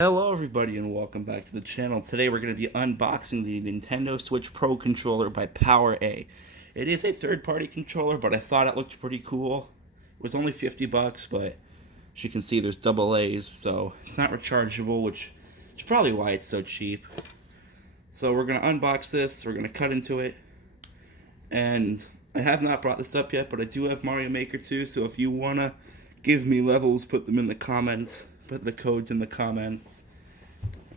Hello everybody and welcome back to the channel. Today we're going to be unboxing the Nintendo Switch Pro controller by PowerA. It is a third-party controller, but I thought it looked pretty cool. It was only 50 bucks, but as you can see there's double A's, so it's not rechargeable, which is probably why it's so cheap. So we're going to unbox this, we're going to cut into it, and I have not brought this up yet, but I do have Mario Maker 2, so if you want to give me levels, put them in the comments. Put the codes in the comments,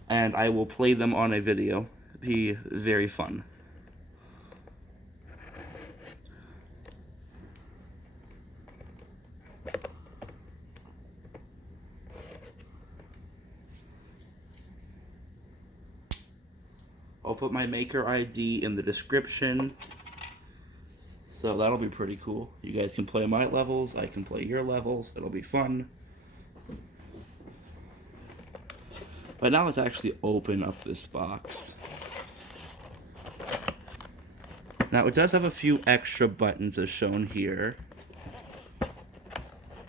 and I will play them on a video. It'd be very fun. I'll put my Maker ID in the description, so that'll be pretty cool. You guys can play my levels, I can play your levels, it'll be fun. But now let's actually open up this box. Now it does have a few extra buttons as shown here,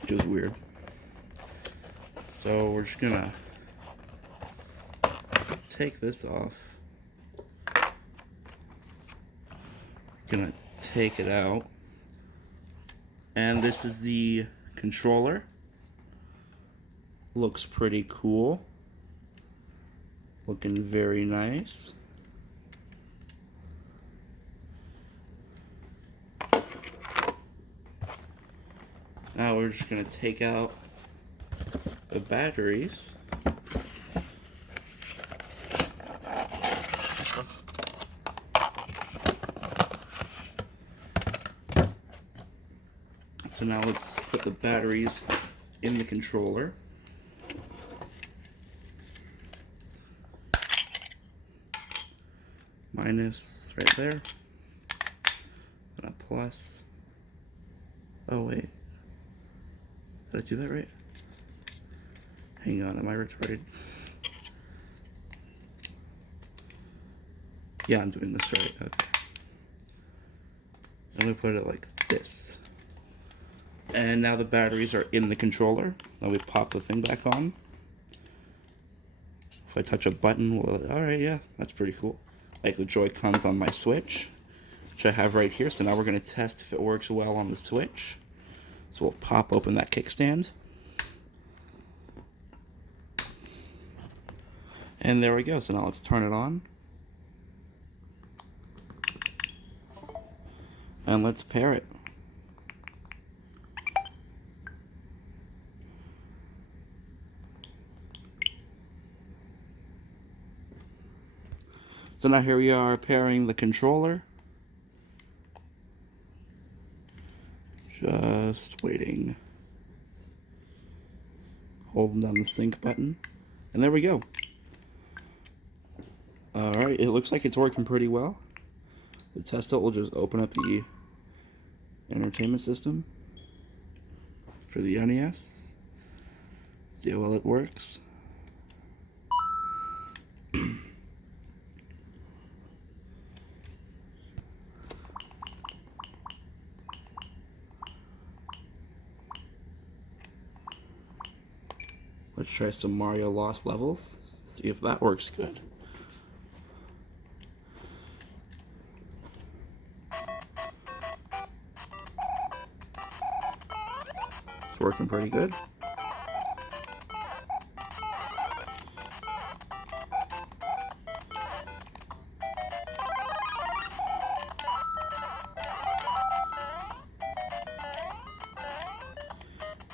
which is weird. So we're just gonna take this off. Gonna take it out. And this is the controller. Looks pretty cool. Looking very nice. Now we're just going to take out the batteries. So now let's put the batteries in the controller. Minus right there, and a plus. Oh wait, did I do that right? Hang on, am I retarded? Yeah, I'm doing this right. Okay. I'm gonna put it like this. And now the batteries are in the controller. Now we pop the thing back on. If I touch a button, well, alright, yeah, that's pretty cool. Like the Joy-Cons on my Switch, which I have right here. So now we're going to test if it works well on the Switch. So we'll pop open that kickstand. And there we go. So now let's turn it on. And let's pair it. So now here we are pairing the controller. Just waiting. Holding down the sync button. And there we go. Alright, it looks like it's working pretty well. To test it, we'll just open up the entertainment system for the NES. See how well it works. Let's try some Mario Lost Levels, see if that works good. It's working pretty good.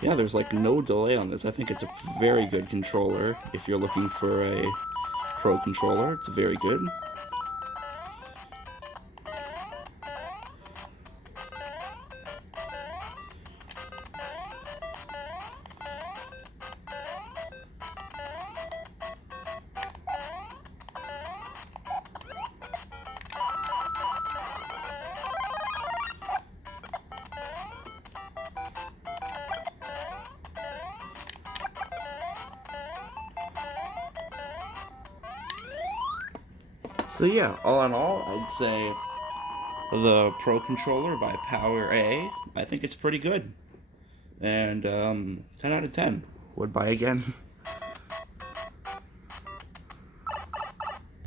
Yeah, there's like no delay on this. I think it's a very good controller. If you're looking for a pro controller, it's very good. So yeah, all in all, I'd say the Pro Controller by PowerA, I think it's pretty good. And 10 out of 10. Would buy again.